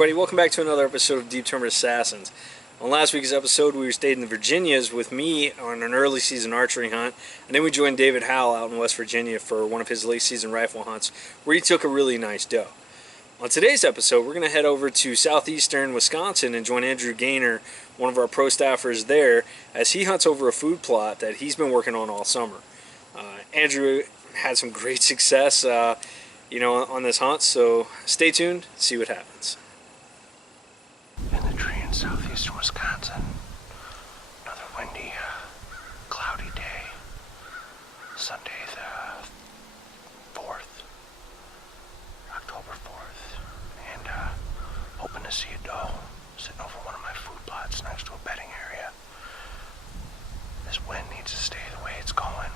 everybody, welcome back to another episode of Deep Timber Assassins. On last week's episode, we stayed in the Virginias with me on an early season archery hunt, and then we joined David Howell out in West Virginia for one of his late season rifle hunts, where he took a really nice doe. On today's episode, we're going to head over to southeastern Wisconsin and join Andrew Gaynor, one of our pro staffers there, as he hunts over a food plot that he's been working on all summer. Andrew had some great success on this hunt, so stay tuned, see what happens. In the tree in southeastern Wisconsin, another windy, cloudy day, Sunday the 4th, October 4th, and hoping to see a doe sitting over one of my food plots next to a bedding area. This wind needs to stay the way it's going,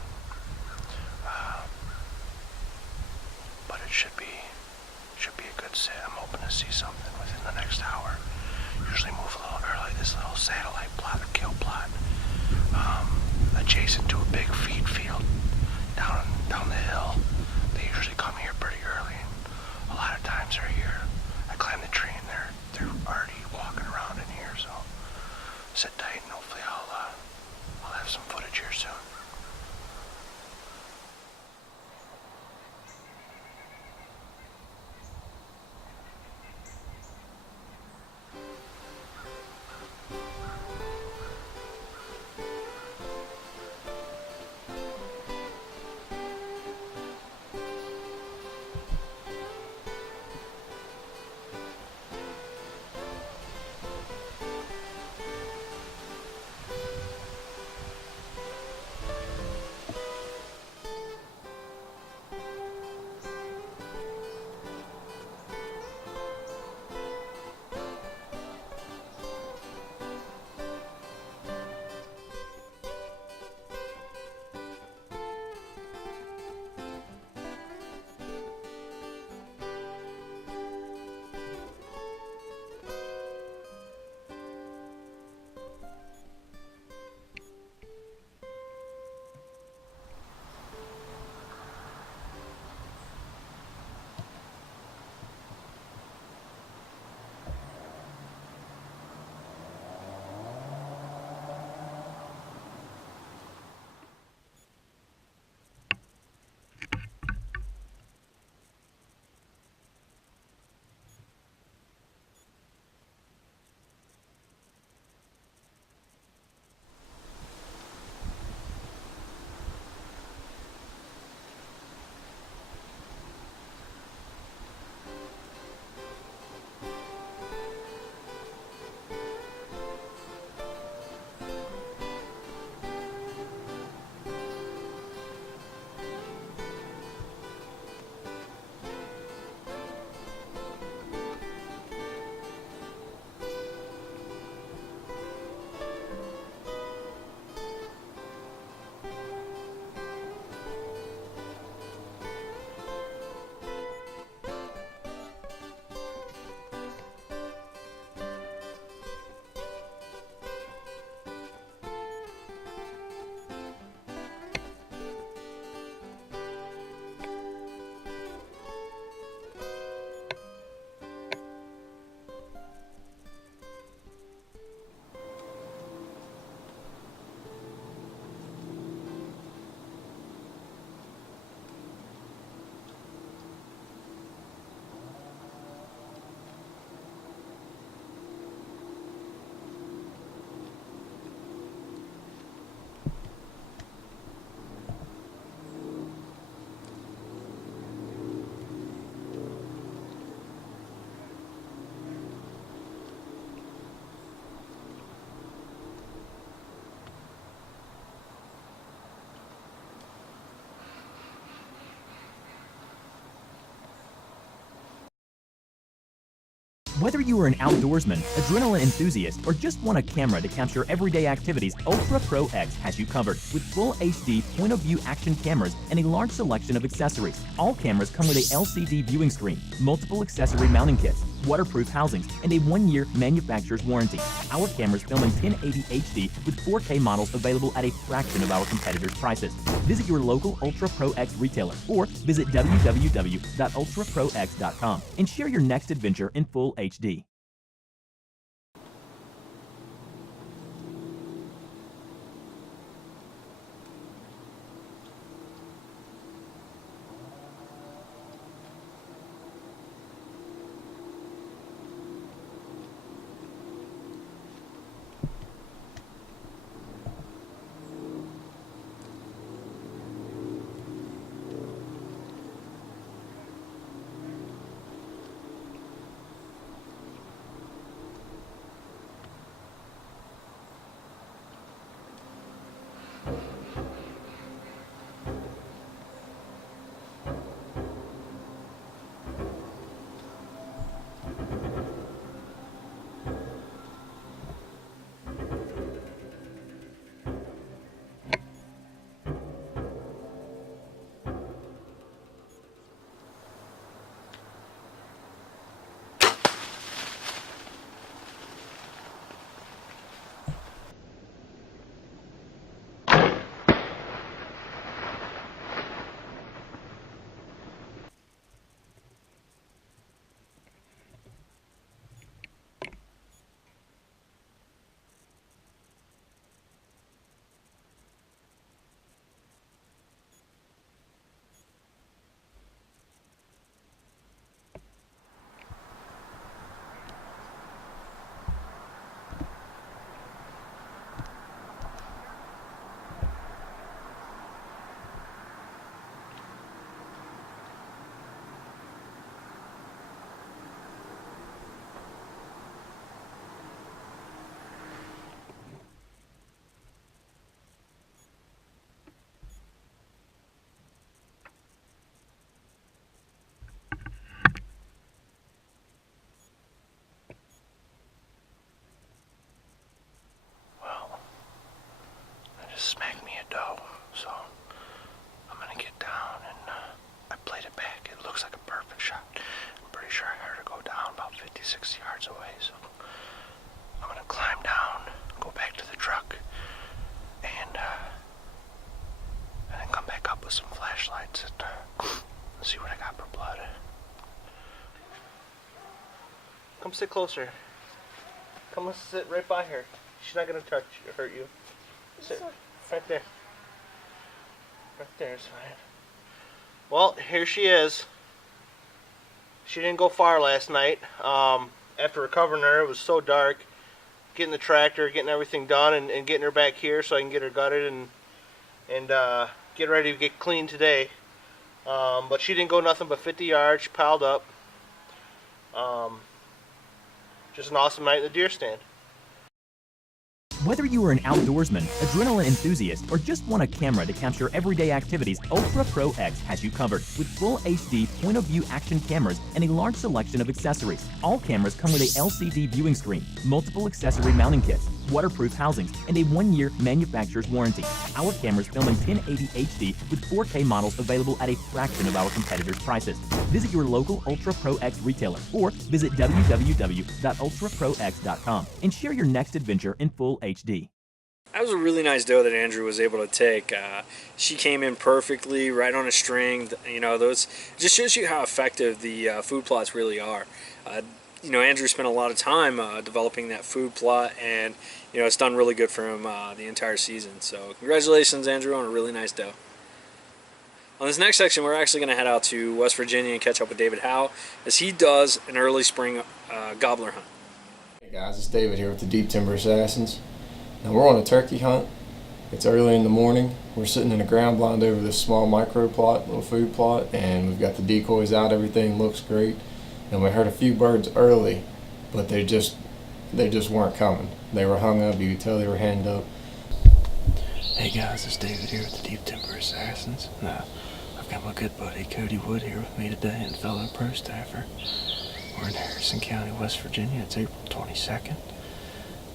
but it should be a good sit. I'm hoping to see something within the next hour. Usually move a little early. This little satellite plot, a kill plot, adjacent to a big feed field down the hill. They usually come here pretty early. A lot of times they're here. I climb the tree and they're already walking around in here. So sit tight and hopefully I'll have some footage here soon. Whether you are an outdoorsman, adrenaline enthusiast, or just want a camera to capture everyday activities, Ultra Pro X has you covered with full HD point-of-view action cameras and a large selection of accessories. All cameras come with a LCD viewing screen, multiple accessory mounting kits, waterproof housings, and a 1-year manufacturer's warranty. Our cameras film in 1080 HD with 4K models available at a fraction of our competitors' prices. Visit your local Ultra Pro X retailer or visit www.ultraprox.com and share your next adventure in full HD. with some flashlights and see what I got for blood. Come sit closer. Come and sit right by her. She's not gonna hurt you. Sit right there. Right there is fine. Well, here she is. She didn't go far last night. After recovering her, it was so dark. Getting the tractor, getting everything done, and getting her back here so I can get her gutted and get ready to get clean today. But she didn't go nothing but 50 yards. She piled up. Just an awesome night in the deer stand. Whether you are an outdoorsman, adrenaline enthusiast, or just want a camera to capture everyday activities, Ultra Pro X has you covered with full HD point-of-view action cameras and a large selection of accessories. All cameras come with a LCD viewing screen, multiple accessory mounting kits, waterproof housings, and a 1-year manufacturer's warranty. Our cameras film in 1080 HD with 4K models available at a fraction of our competitors' prices. Visit your local Ultra Pro X retailer or visit www.ultraprox.com and share your next adventure in full HD. That was a really nice doe that Andrew was able to take. She came in perfectly, right on a string. You know, those just shows you how effective the food plots really are. You know, Andrew spent a lot of time developing that food plot, and you know, it's done really good for him the entire season. So congratulations, Andrew, on a really nice doe. On this next section, we're actually going to head out to West Virginia and catch up with David Howe as he does an early spring gobbler hunt. Hey guys, it's David here with the Deep Timber Assassins. Now we're on a turkey hunt. It's early in the morning. We're sitting in a ground blind over this small micro plot, little food plot, and we've got the decoys out. Everything looks great. And we heard a few birds early, but they just weren't coming. They were hung up. You could tell they were hanged up. Hey guys, it's David here with the Deep Timber Assassins. I've got my good buddy Cody Wood here with me today and fellow pro staffer. We're in Harrison County, West Virginia. It's April 22nd.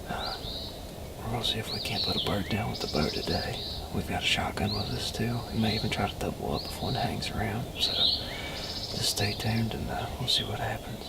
We're going to see if we can't put a bird down with the bow today. We've got a shotgun with us too. We may even try to double up if one hangs around. So just stay tuned and we'll see what happens.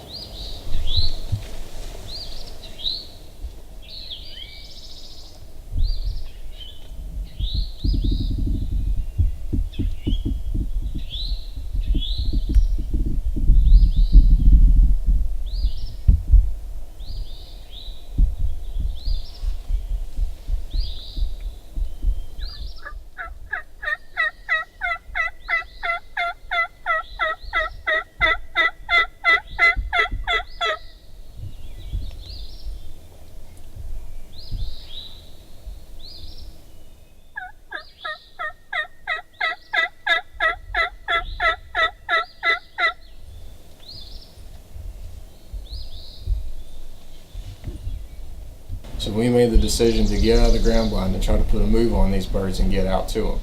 So we made the decision to get out of the ground blind and try to put a move on these birds and get out to them.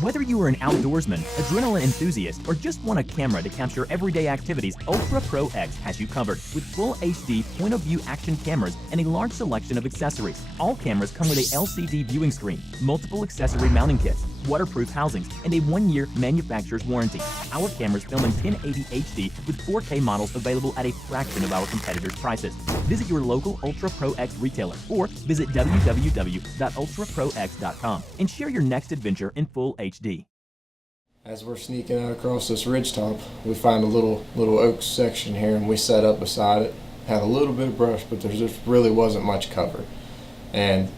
Whether you are an outdoorsman, adrenaline enthusiast, or just want a camera to capture everyday activities, Ultra Pro X has you covered with full HD point-of-view action cameras and a large selection of accessories. All cameras come with a LCD viewing screen, multiple accessory mounting kits, waterproof housings, and a 1-year manufacturer's warranty. Our cameras film in 1080 HD with 4K models available at a fraction of our competitors' prices. Visit your local Ultra Pro X retailer or visit www.ultraprox.com and share your next adventure in full HD. As we're sneaking out across this ridgetop, we find a little oak section here, and we set up beside it. Had a little bit of brush, but there just really wasn't much cover. And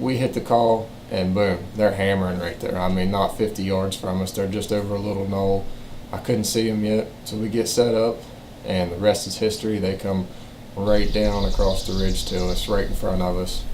we hit the call, and boom, they're hammering right there. I mean, not 50 yards from us. They're just over a little knoll. I couldn't see them yet, so we get set up, and the rest is history. They come right down across the ridge to us, right in front of us.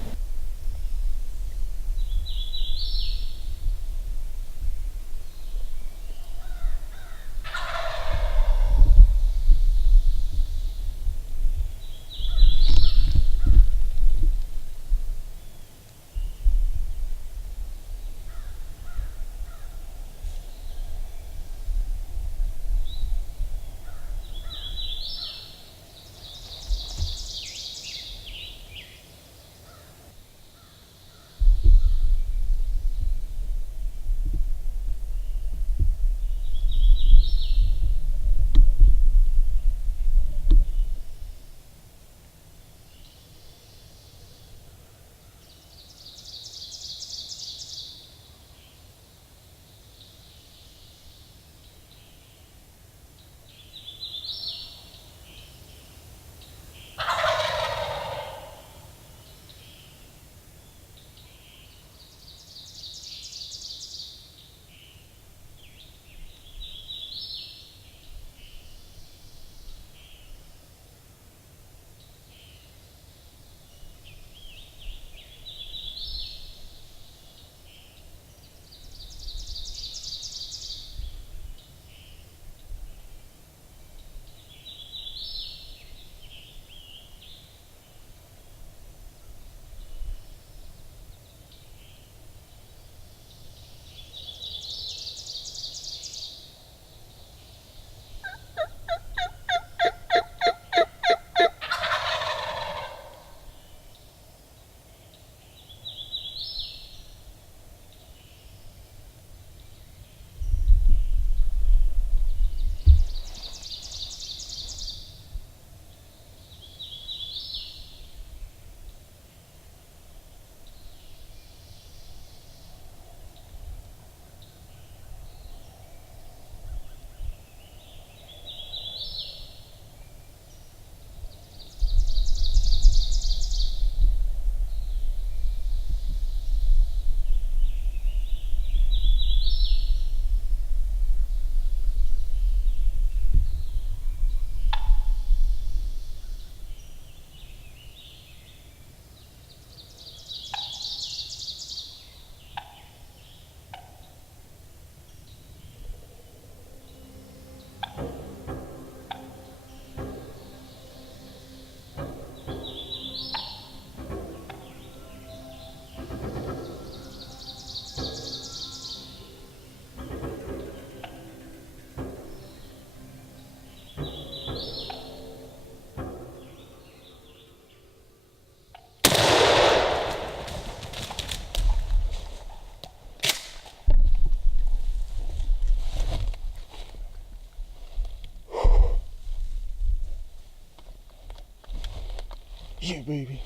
Yeah, baby.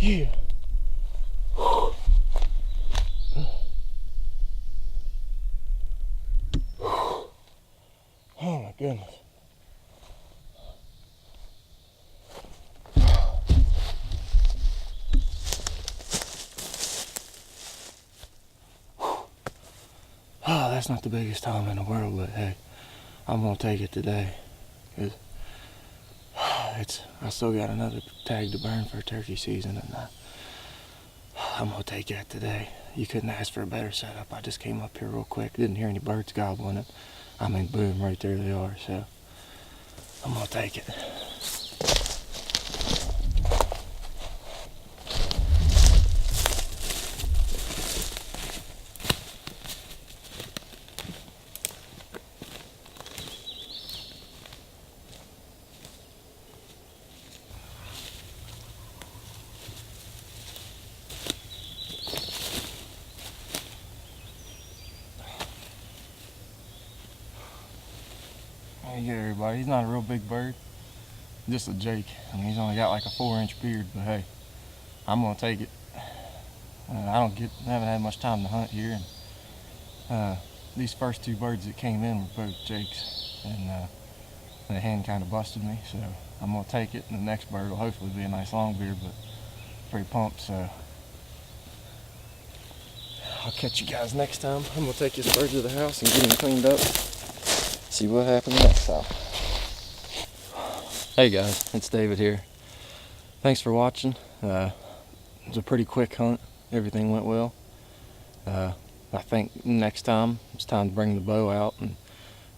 Yeah. Oh my goodness. Oh, that's not the biggest time in the world, but hey, I'm gonna take it today. 'Cause I still got another tag to burn for turkey season, and I'm gonna take that today. You couldn't ask for a better setup. I just came up here real quick, didn't hear any birds gobbling it. I mean, boom, right there they are, so I'm gonna take it. There you go, everybody. He's not a real big bird, just a Jake. I mean, he's only got like a 4-inch beard, but hey, I'm gonna take it. I haven't had much time to hunt here, and these first 2 birds that came in were both Jakes, and the hen kind of busted me, so I'm gonna take it. And the next bird will hopefully be a nice long beard, but pretty pumped. So I'll catch you guys next time. I'm gonna take this bird to the house and get him cleaned up. See what happens next time. Hey guys, it's David here. Thanks for watching. It was a pretty quick hunt. Everything went well. I think next time it's time to bring the bow out and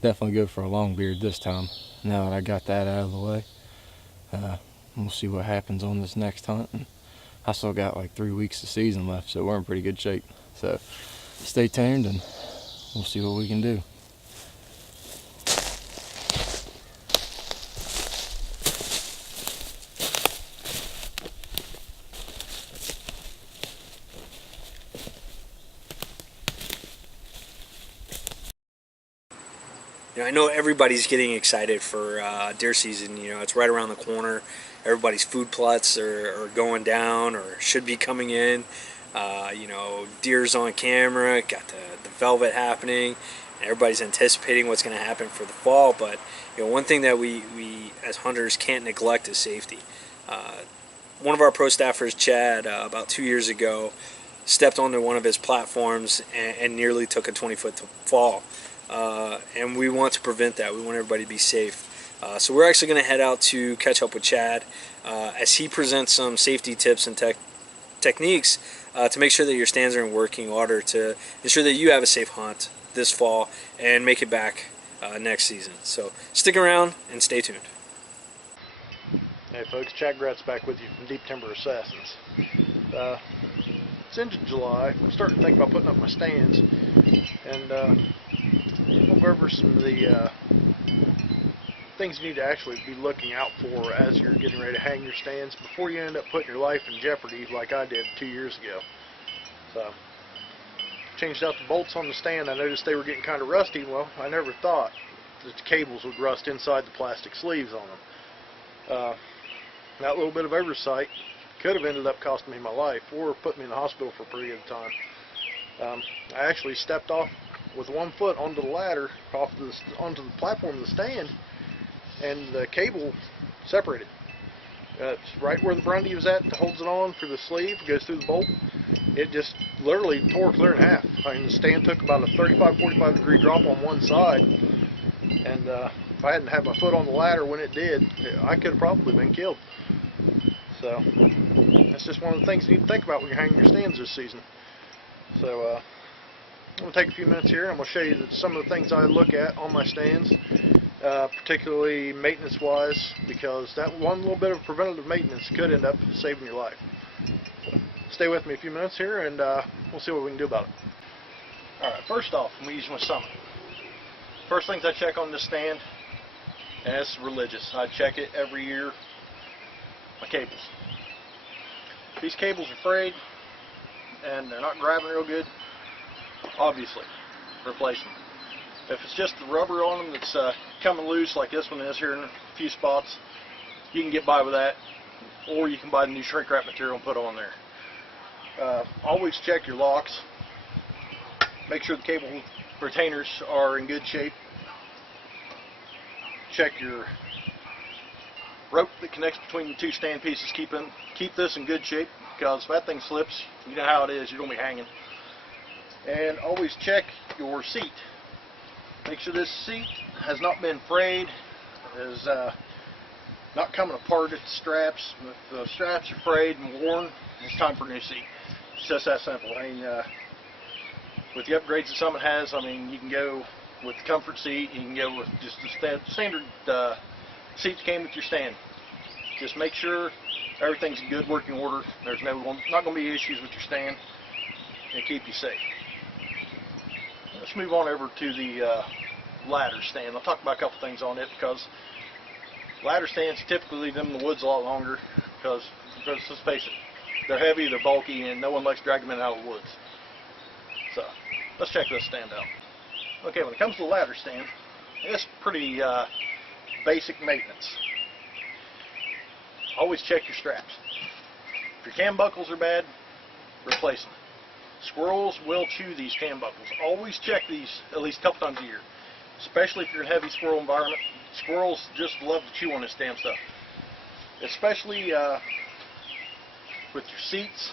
definitely go for a long beard this time. Now that I got that out of the way, we'll see what happens on this next hunt. And I still got like 3 weeks of season left, so we're in pretty good shape. So stay tuned and we'll see what we can do. I know everybody's getting excited for deer season. It's right around the corner. Everybody's food plots are going down or should be coming in. Deer's on camera, got the velvet happening, and everybody's anticipating what's going to happen for the fall. But one thing that we as hunters can't neglect is safety. One of our pro staffers, Chad, about 2 years ago, stepped onto one of his platforms and nearly took a 20-foot fall. And we want to prevent that. We want everybody to be safe. So we're actually going to head out to catch up with Chad as he presents some safety tips and techniques to make sure that your stands are in working order to ensure that you have a safe hunt this fall and make it back next season. So stick around and stay tuned. Hey folks, Chad Gratz back with you from Deep Timber Assassins. It's into July. I'm starting to think about putting up my stands, and we'll go over some of the things you need to actually be looking out for as you're getting ready to hang your stands before you end up putting your life in jeopardy like I did 2 years ago. So, changed out the bolts on the stand. I noticed they were getting kind of rusty. Well, I never thought that the cables would rust inside the plastic sleeves on them. That little bit of oversight could have ended up costing me my life or put me in the hospital for a period of time. I actually stepped off with 1 foot onto the ladder onto the platform of the stand, and the cable separated. It's right where the Brundy was at that holds it on for the sleeve, goes through the bolt. It just literally tore clear in half. I mean, the stand took about a 35-45 degree drop on one side, and if I hadn't had my foot on the ladder when it did, I could have probably been killed. So that's just one of the things you need to think about when you're hanging your stands this season. So I'm going to take a few minutes here and I'm going to show you some of the things I look at on my stands, particularly maintenance-wise, because that one little bit of preventative maintenance could end up saving your life. So stay with me a few minutes here and we'll see what we can do about it. Alright, first off, I'm using my Summit. First things I check on this stand, and it's religious, I check it every year, my cables. If these cables are frayed and they're not grabbing real good, obviously replace them. If it's just the rubber on them that's coming loose like this one is here in a few spots, you can get by with that. or you can buy the new shrink wrap material and put on there. Always check your locks. Make sure the cable retainers are in good shape. Check your rope that connects between the two stand pieces. Keep this in good shape, because if that thing slips, you know how it is, you're going to be hanging. And always check your seat. Make sure this seat has not been frayed, is not coming apart at the straps. If the straps are frayed and worn, it's time for a new seat. It's just that simple. I mean, with the upgrades that Summit has, I mean, you can go with the comfort seat, you can go with just the standard seats came with your stand. Just make sure everything's in good working order. There's not going to be issues with your stand, and keep you safe. Let's move on over to the ladder stand. I'll talk about a couple things on it, because ladder stands typically leave them in the woods a lot longer, because let's face it, they're heavy, they're bulky, and no one likes dragging them in and out of the woods. So let's check this stand out. Okay, when it comes to the ladder stand, it's pretty basic maintenance. Always check your straps. If your cam buckles are bad, replace them. Squirrels will chew these cam buckles. Always check these at least a couple times a year, especially if you're in a heavy squirrel environment. Squirrels just love to chew on this damn stuff. Especially with your seats.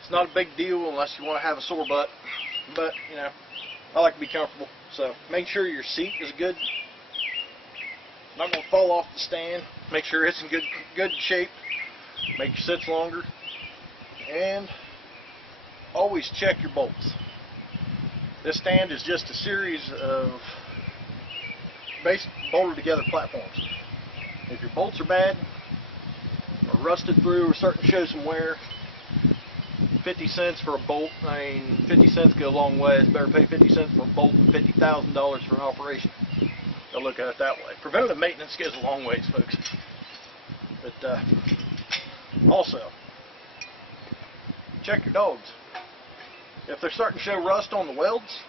It's not a big deal unless you want to have a sore butt, but you know, I like to be comfortable. So make sure your seat is good, not going to fall off the stand. Make sure it's in good shape. Make your sits longer, and always check your bolts. This stand is just a series of bolted together platforms. If your bolts are bad or rusted through or starting to show some wear, 50 cents for a bolt, I mean, 50 cents go a long way. It's better pay 50 cents for a bolt than $50,000 for an operation. I'll look at it that way. Preventative maintenance goes a long ways, folks. But also, check your dogs. If they're starting to show rust on the welds,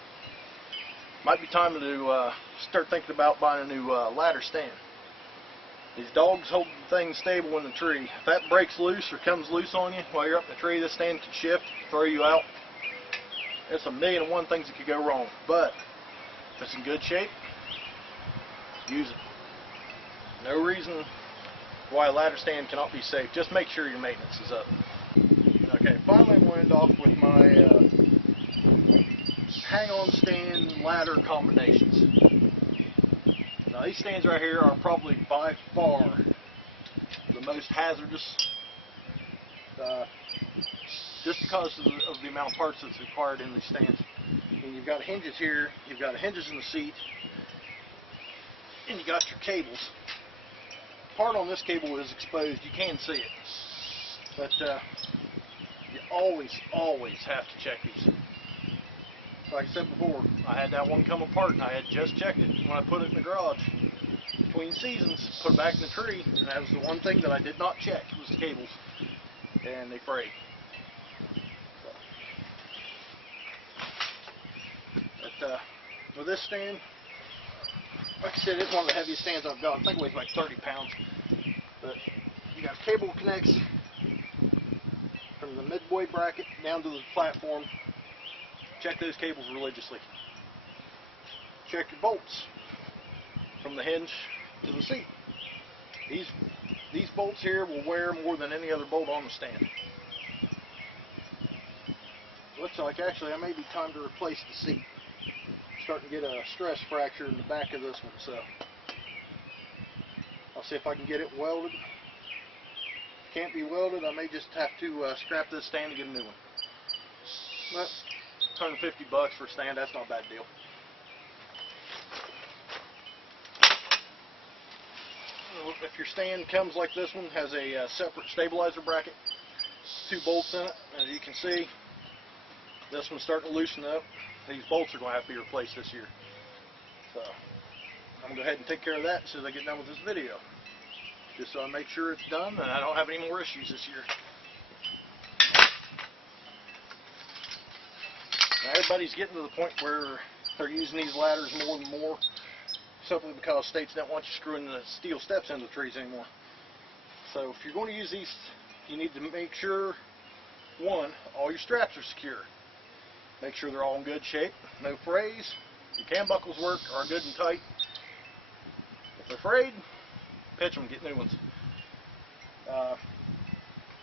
might be time to start thinking about buying a new ladder stand. These dogs hold things stable in the tree. If that breaks loose or comes loose on you while you're up in the tree, this stand can shift, throw you out. There's a million and one things that could go wrong. But if it's in good shape, use it. No reason why a ladder stand cannot be safe. Just make sure your maintenance is up. Okay, finally I'm going to end off with my hang-on stand ladder combinations. Now these stands right here are probably by far the most hazardous, just because of the amount of parts that's required in these stands. And you've got hinges here, you've got hinges in the seat, and you got your cables. Part on this cable is exposed, you can see it, but you always have to check these. Like I said before, I had that one come apart and I had just checked it when I put it in the garage. Between seasons, put it back in the tree, and that was the one thing that I did not check, was the cables, and they frayed. But with this stand, like I said, it's one of the heaviest stands I've got. I think it weighs like 30 pounds. But you got cable connects from the midway bracket down to the platform. Check those cables religiously. Check your bolts from the hinge to the seat. These bolts here will wear more than any other bolt on the stand. Looks like actually I may be time to replace the seat. I'm starting to get a stress fracture in the back of this one, so I'll see if I can get it welded. If it can't be welded, I may just have to scrap this stand and get a new one. But $150 for a stand, that's not a bad deal. If your stand comes like this one, has a separate stabilizer bracket, 2 bolts in it, as you can see, this one's starting to loosen up. These bolts are going to have to be replaced this year. So I'm going to go ahead and take care of that as soon as I get done with this video, just so I make sure it's done and I don't have any more issues this year. Now everybody's getting to the point where they're using these ladders more and more, simply because states don't want you screwing the steel steps into the trees anymore. So So if you're going to use these, you need to make sure, one, all your straps are secure. Make sure they're all in good shape, no frays. Your cam buckles work, are good and tight. If they're frayed, pitch them, get new ones.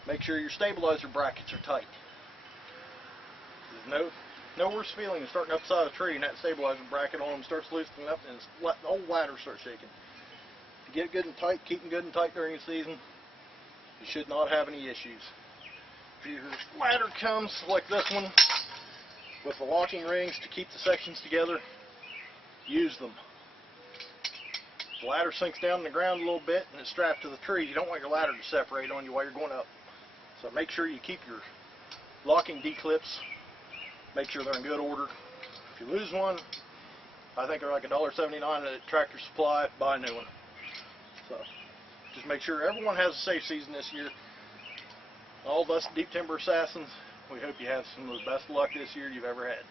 Make sure your stabilizer brackets are tight. There's no worse feeling than starting up the side of a tree and that stabilizer bracket on them starts loosening up and the whole ladder starts shaking. If you get it good and tight, keep them good and tight during the season, you should not have any issues. If your ladder comes like this one with the locking rings to keep the sections together, use them. If the ladder sinks down in the ground a little bit and it's strapped to the tree, you don't want your ladder to separate on you while you're going up. So make sure you keep your locking D-clips, make sure they're in good order. If you lose one, I think they're like $1.79 at Tractor Supply, buy a new one. So just make sure everyone has a safe season this year. All of us deep timber assassins, we hope you have some of the best luck this year you've ever had.